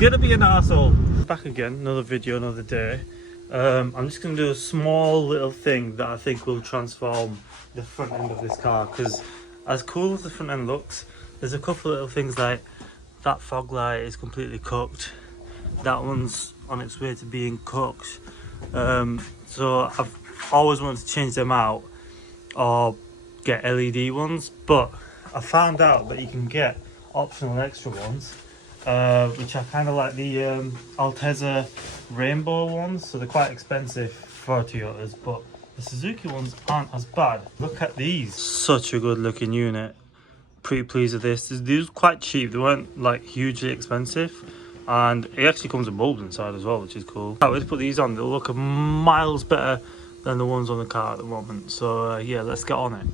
gonna be an arsehole. Back again, another video, another day. I'm just gonna do a small little thing that I think will transform the front end of this car, because as cool as the front end looks, there's a couple of little things like that fog light is completely cooked, that one's on its way to being cooked. So I've always wanted to change them out or get LED ones, but I found out that you can get optional extra ones, which are kind of like the Altezza rainbow ones, so they're quite expensive for Toyotas, but the Suzuki ones aren't as bad. Look at these, such a good looking unit. Pretty pleased with this. These were quite cheap, they weren't like hugely expensive, and it actually comes with bulbs inside as well, which is cool. I always put these on, they'll look miles better than the ones on the car at the moment. So yeah, let's get on it.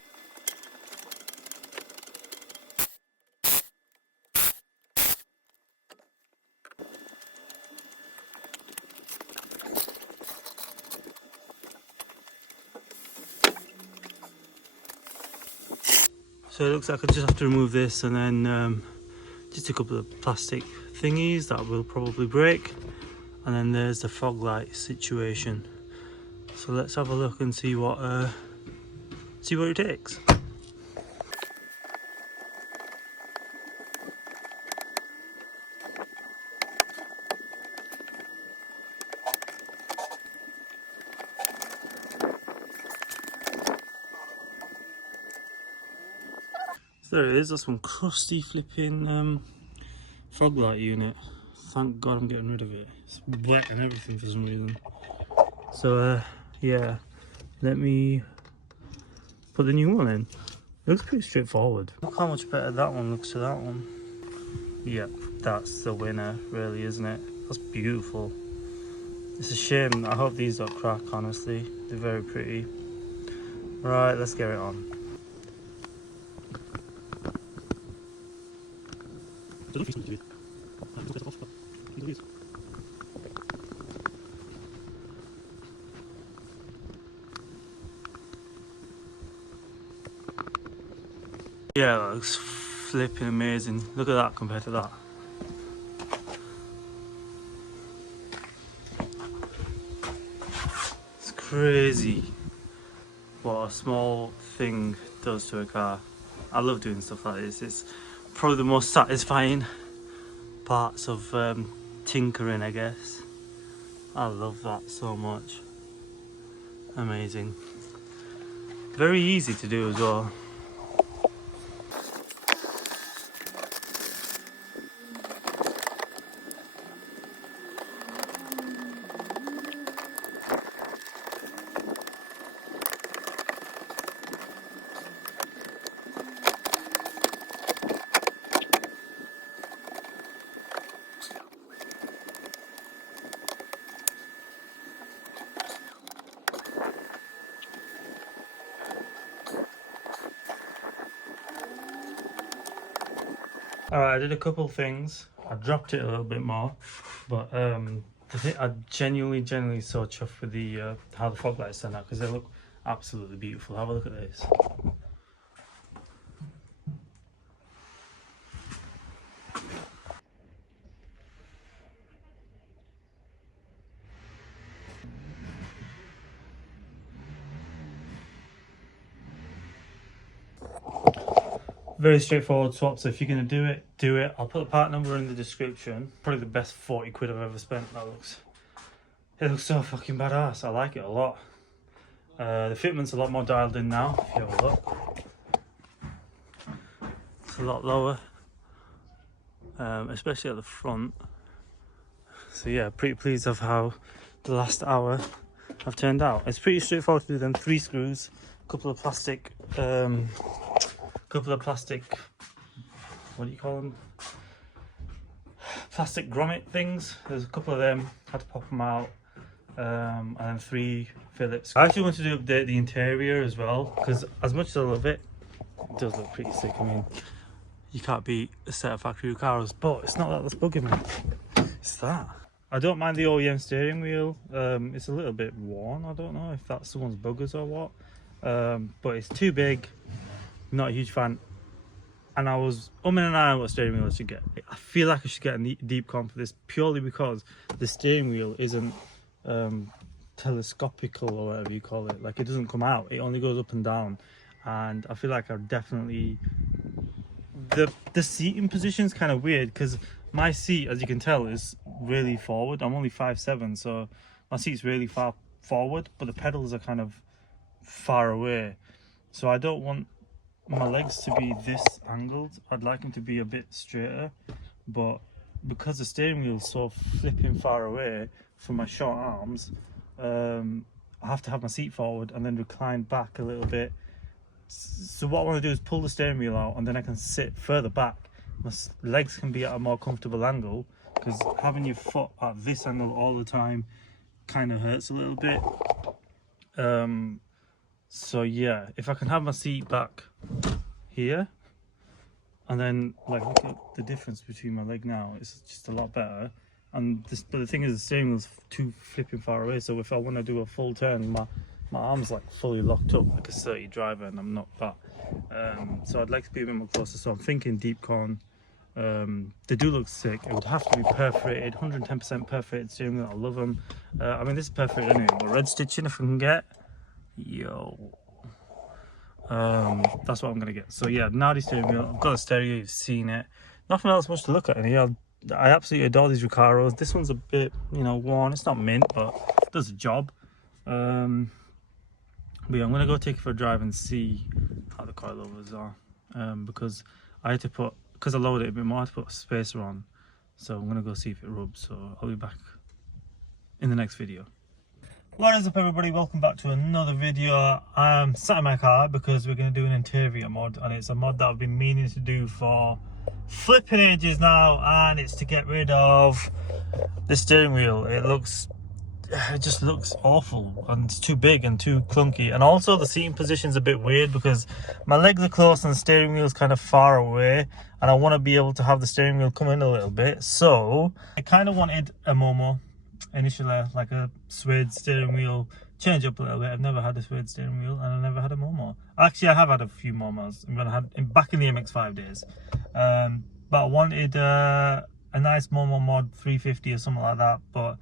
So it looks like I just have to remove this, and then just a couple of plastic thingies that will probably break, and then there's the fog light situation. So let's have a look and see what it takes. So there it is. That's one crusty flipping fog light unit. Thank God I'm getting rid of it. It's wet and everything for some reason. So yeah, let me put the new one in. It looks pretty straightforward. Look how much better that one looks to that one. Yep, that's the winner, really, isn't it? That's beautiful. It's a shame. I hope these don't crack, honestly. They're very pretty. Right, let's get it on. Yeah, that looks flipping amazing. Look at that compared to that. It's crazy what a small thing does to a car. I love doing stuff like this. It's probably the most satisfying parts of tinkering, I guess. I love that so much. Amazing. Very easy to do as well. Alright, I did a couple things. I dropped it a little bit more, but I genuinely so chuffed with the how the fog lights turned out, because they look absolutely beautiful. Have a look at this. Very straightforward swap, so if you're going to do it, do it. I'll put the part number in the description. Probably the best 40 quid I've ever spent. It looks so fucking badass. I like it a lot. The fitment's a lot more dialed in now, if you have a look. It's a lot lower, especially at the front. So yeah, pretty pleased of how the last hour have turned out. It's pretty straightforward to do them. 3 screws, a couple of plastic, what do you call them? Plastic grommet things. There's a couple of them, had to pop them out, and then 3 Phillips. I actually wanted to update the interior as well, because as much as I love it, it does look pretty sick. I mean, you can't beat a set of factory cars, but it's not that that's bugging me. It's that. I don't mind the OEM steering wheel. It's a little bit worn. I don't know if that's someone's buggers or what, but it's too big. Not a huge fan and I was umming and ahhing what steering wheel I should get. I feel like I should get a deep con for this purely because the steering wheel isn't telescopical or whatever you call it. Like, it doesn't come out, it only goes up and down, and I feel like I've definitely the seating position is kind of weird because my seat, as you can tell, is really forward. I'm only 5'7", so my seat's really far forward, but the pedals are kind of far away, so I don't want my legs to be this angled. I'd like them to be a bit straighter, but because the steering wheel is so flipping far away from my short arms, I have to have my seat forward and then recline back a little bit. So what I want to do is pull the steering wheel out, and then I can sit further back. My legs can be at a more comfortable angle, because having your foot at this angle all the time kind of hurts a little bit. So yeah, if I can have my seat back here, and then like look at the difference between my leg now, it's just a lot better. And this, but the thing is, the steering wheel's too flipping far away, so if I want to do a full turn, my arm's like fully locked up like a 30 driver, and I'm not that. So I'd like to be a bit more closer, so I'm thinking deep con. They do look sick. It would have to be perforated, 110% perforated steering wheel. I love them. I mean, this is perforated anyway, but red stitching if I can get, yo, that's what I'm gonna get. So yeah, Nardi steering wheel. I've got a stereo, you've seen it. Nothing else much to look at in here. I absolutely adore these Recaros. This one's a bit, you know, worn. It's not mint, but it does the job. But yeah, I'm gonna go take it for a drive and see how the coilovers are, because I had to put, because I lowered it a bit more, I had to put a spacer on, so I'm gonna go see if it rubs. So I'll be back in the next video. What is up, everybody? Welcome back to another video. I'm sat in my car because we're gonna do an interior mod, and it's a mod that I've been meaning to do for flipping ages now, and it's to get rid of the steering wheel. It just looks awful, and it's too big and too clunky, and also the seating position's a bit weird because my legs are close and the steering wheel's kind of far away, and I want to be able to have the steering wheel come in a little bit. So I kind of wanted a Momo initially, like a suede steering wheel, change up a little bit. I've never had a suede steering wheel, and I never had a Momo. Actually, I have had a few Momos when I had back in the MX5 days, but I wanted a nice Momo mod 350 or something like that. But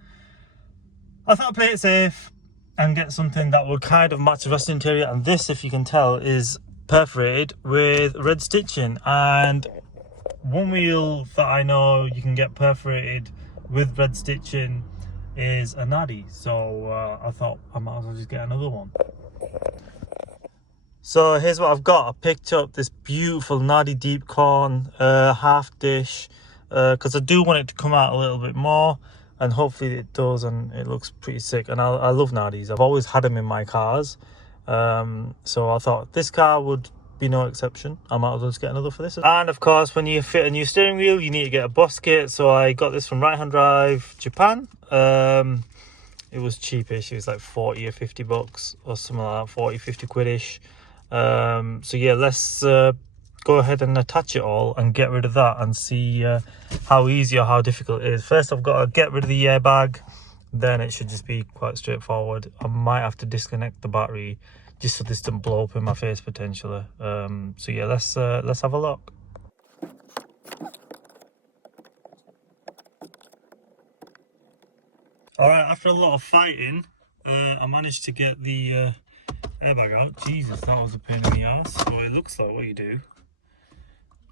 I thought I'd play it safe and get something that would kind of match the rest of the interior. And this, if you can tell, is perforated with red stitching. And one wheel that I know you can get perforated with red stitching is a Nardi. So I thought I might as well just get another one. So here's what I've got. I picked up this beautiful Nardi deep corn half dish, because I do want it to come out a little bit more. And hopefully it does, and it looks pretty sick. And I love Nardis. I've always had them in my cars. So I thought this car would be no exception. I might as well just get another for this. And of course, when you fit a new steering wheel, you need to get a boss kit. So I got this from Right Hand Drive Japan. It was cheapish. It was like 40 or 50 bucks or something like that, 40, 50 quidish. So yeah, let's go ahead and attach it all and get rid of that and see how easy or how difficult it is. First, I've got to get rid of the airbag, then it should just be quite straightforward. I might have to disconnect the battery just so this doesn't blow up in my face potentially. So yeah, let's have a look. All right, after a lot of fighting, I managed to get the airbag out. Jesus, that was a pain in the ass. So it looks like what you do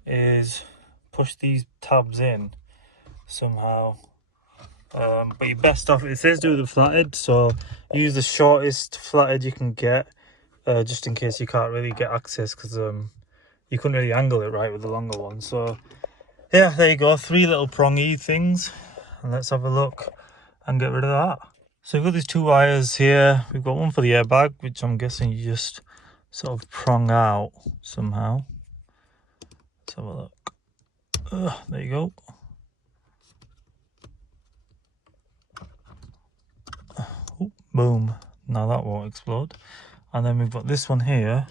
is push these tabs in somehow, but you're best off, it says do the flathead, so use the shortest flathead you can get, just in case you can't really get access, because you couldn't really angle it right with the longer one. So yeah, there you go, 3 little prongy things, and let's have a look and get rid of that. So we've got these 2 wires here. We've got one for the airbag, which I'm guessing you just sort of prong out somehow. Let's have a look. There you go. Oh, boom. Now that won't explode. And then we've got this one here,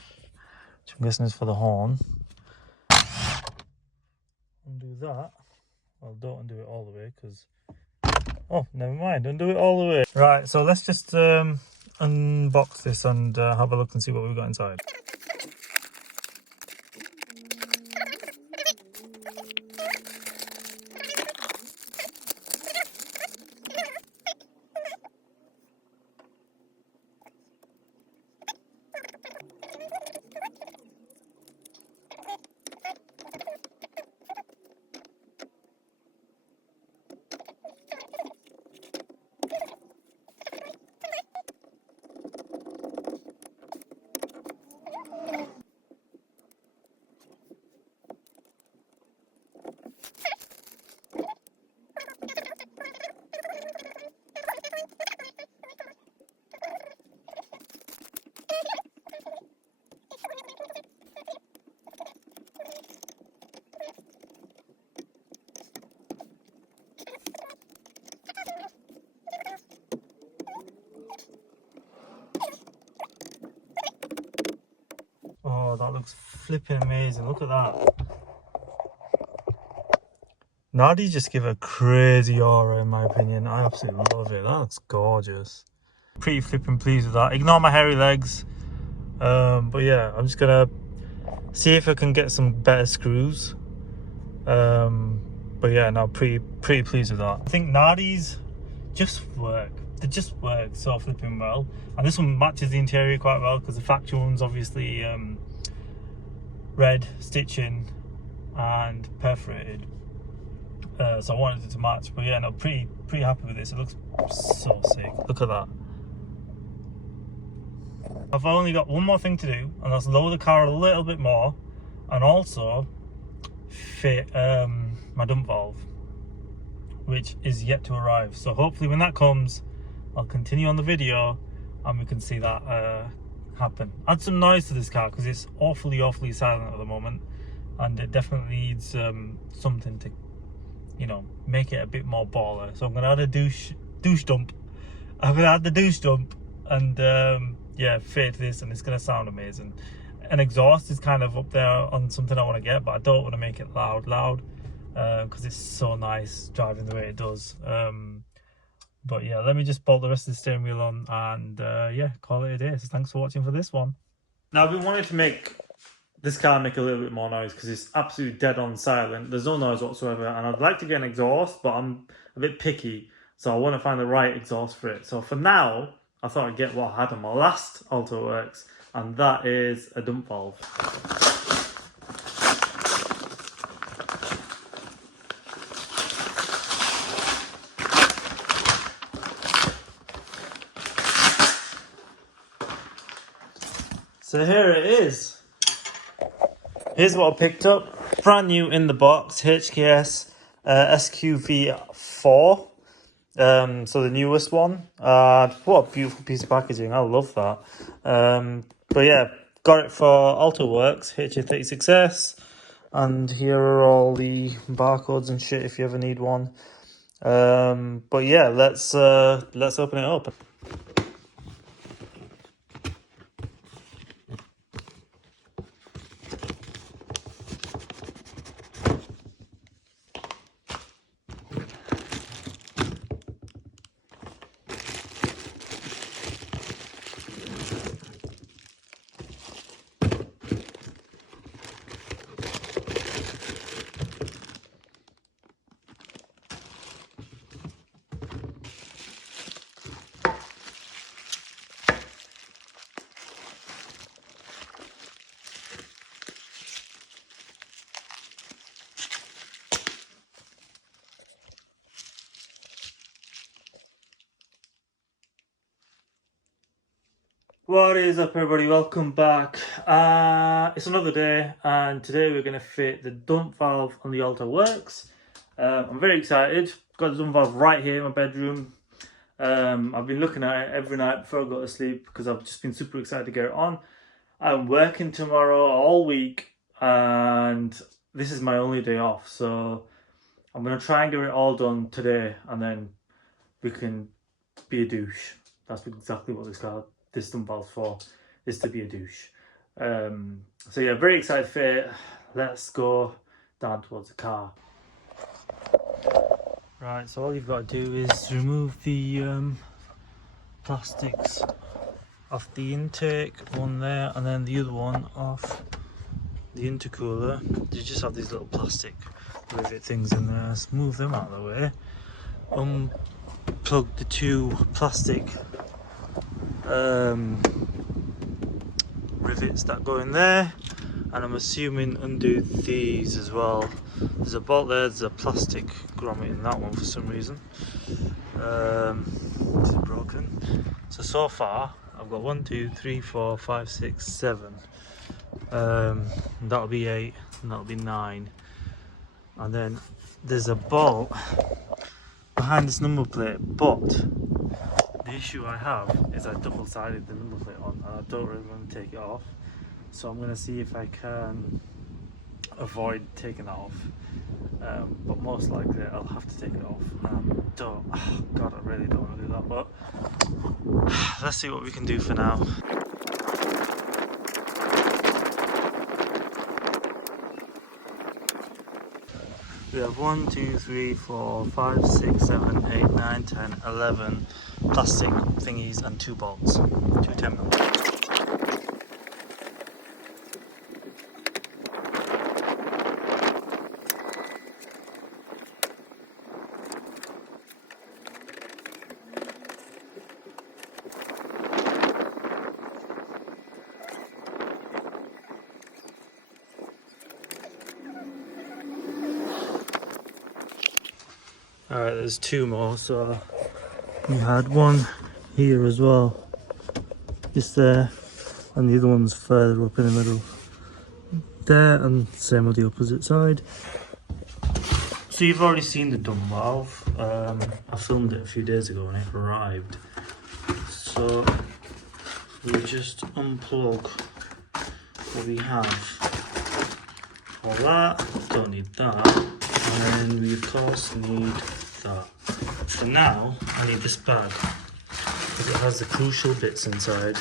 which I'm guessing is for the horn. Undo that. Well, don't undo it all the way, because... Oh, never mind. Undo it all the way. Right, so let's just unbox this and have a look and see what we've got inside. Oh, that looks flipping amazing. Look at that. Nardi just give a crazy aura in my opinion. I absolutely love it. That looks gorgeous. Pretty flipping pleased with that. Ignore my hairy legs. But yeah, I'm just gonna see if I can get some better screws. But yeah, no, pretty pleased with that. I think Nardi's just work. They just work so flipping well. And this one matches the interior quite well because the factory one's obviously red stitching and perforated. So I wanted it to match. But yeah, no, pretty happy with this. It looks so sick. Look at that. I've only got one more thing to do, and that's lower the car a little bit more and also fit my dump valve, which is yet to arrive. So hopefully when that comes, I'll continue on the video and we can see that happen. Add some noise to this car because it's awfully silent at the moment, and it definitely needs something to, you know, make it a bit more baller. So I'm gonna add a douche dump. I'm gonna add the douche dump and yeah, fit this, and it's gonna sound amazing. An exhaust is kind of up there on something I want to get, but I don't want to make it loud because it's so nice driving the way it does. But yeah, let me just bolt the rest of the steering wheel on and yeah, call it a day. So thanks for watching for this one. Now I've been wanting to make this car make a little bit more noise because it's absolutely dead on silent. There's no noise whatsoever, and I'd like to get an exhaust, but I'm a bit picky, so I want to find the right exhaust for it. So for now, I thought I'd get what I had on my last ALTO WORKS, and that is a dump valve. So here it is. Here's what I picked up. Brand new in the box, HKS SQV4. So the newest one. What a beautiful piece of packaging. I love that. But yeah, got it for ALTO WORKS HA36S, and here are all the barcodes and shit if you ever need one. But yeah, let's open it up. What is up everybody, welcome back. It's another day, and today we're going to fit the dump valve on the ALTO WORKS. I'm very excited. Got the dump valve right here in my bedroom. I've been looking at it every night before I go to sleep because I've just been super excited to get it on. I'm working tomorrow all week and this is my only day off, so I'm going to try and get it all done today, and then we can be a douche. That's exactly what this dump valve's for, is to be a douche. So yeah, very excited for it. Let's go down towards the car. Right, so all you've got to do is remove the plastics off the intake, one there, and then the other one off the intercooler. You just have these little plastic rivet things in there. Let's move them out of the way. Unplug the two plastic rivets that go in there, and I'm assuming undo these as well. There's a bolt there, there's a plastic grommet in that one for some reason. This is broken. So far I've got 1, 2, 3, 4, 5, 6, 7. That'll be 8 and that'll be 9. And then there's a bolt behind this number plate, but the issue I have is I double-sided the number plate on and I don't really want to take it off. So I'm going to see if I can avoid taking that off. But most likely I'll have to take it off. God, I really don't want to do that, but let's see what we can do for now. We have 1, 2, 3, 4, 5, 6, 7, 8, 9, 10, 11 plastic thingies and 2 bolts, 2 10mm. Alright, there's 2 more, so we had one here as well, just there, and the other one's further up in the middle there, and same on the opposite side. So you've already seen the dump valve. I filmed it a few days ago when it arrived. So we just unplug what we have. All that, don't need that, and then we of course need that. For now, I need this bag because it has the crucial bits inside.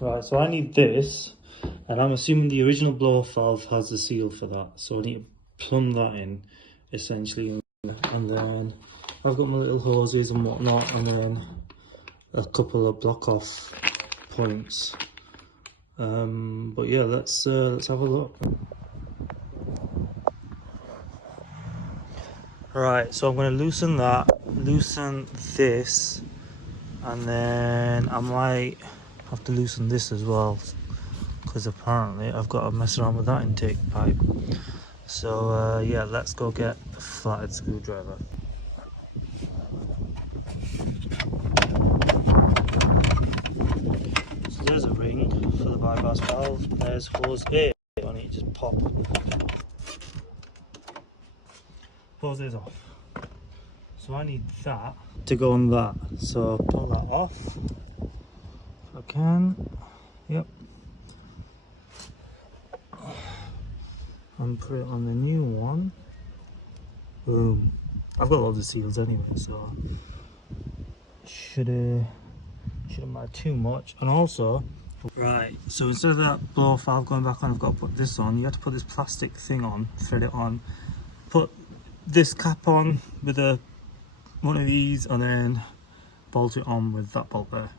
Right, so I need this, and I'm assuming the original blow-off valve has the seal for that, so I need to plumb that in, essentially, and then I've got my little hoses and whatnot, and then a couple of block-off points. But yeah, let's have a look. Right, so I'm going to loosen that, loosen this, and then I might have to loosen this as well, because apparently I've got to mess around with that intake pipe. So yeah, let's go get a flathead screwdriver. So there's a ring for the bypass valve, there's hose A on it, just pop. Hose is off. So I need that to go on that. So pull that off if I can. Yep. And put it on the new one. Boom. I've got all the seals anyway, so shouldn't matter too much. And also, right, so instead of that blow valve going back on, I've got to put this on. You have to put this plastic thing on, thread it on, put this cap on with one of these, and then bolt it on with that bolt there.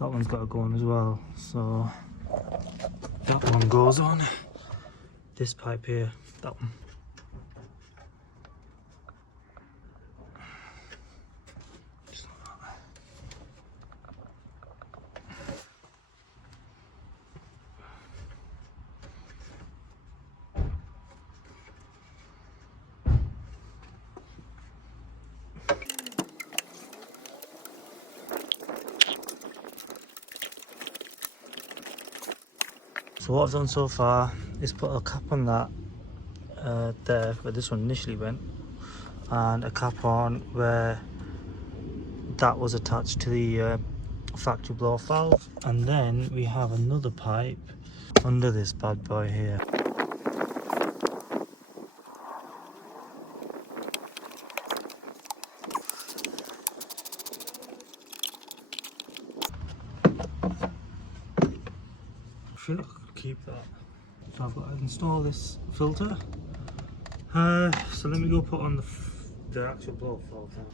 That one's got to go on as well, so that one goes on. This pipe here, that one. So what I've done so far is put a cap on that there where this one initially went, and a cap on where that was attached to the factory blow valve, and then we have another pipe under this bad boy here. I feel like I could keep that. So I've got to install this filter. So let me go put on the actual blow valve now.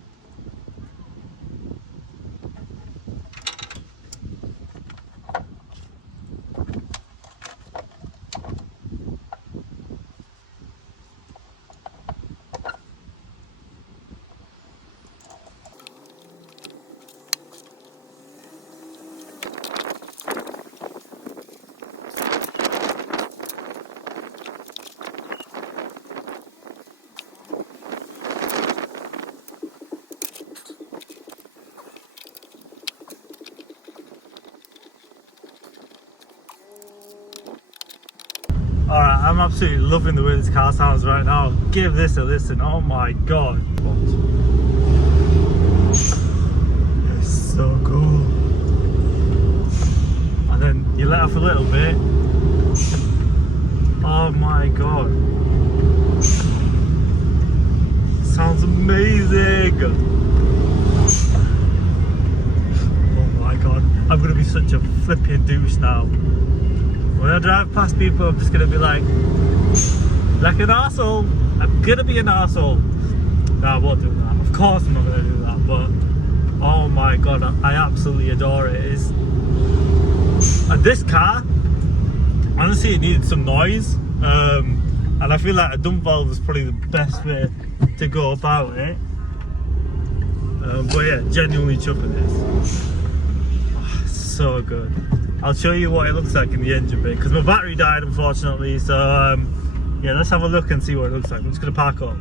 Alright, I'm absolutely loving the way this car sounds right now. Give this a listen, oh my god. It's so cool. And then you let off a little bit. Oh my god. It sounds amazing. Oh my god. I'm gonna be such a flipping douche now. When I drive past people, I'm just gonna be like an arsehole. I'm gonna be an arsehole. No, I won't do that. Of course I'm not gonna do that, but oh my god, I absolutely adore it. And this car, honestly, it needed some noise. And I feel like a dump valve is probably the best way to go about it. But yeah, genuinely chuffing this. Oh, so good. I'll show you what it looks like in the engine bay because my battery died unfortunately. So yeah, let's have a look and see what it looks like. I'm just gonna park up.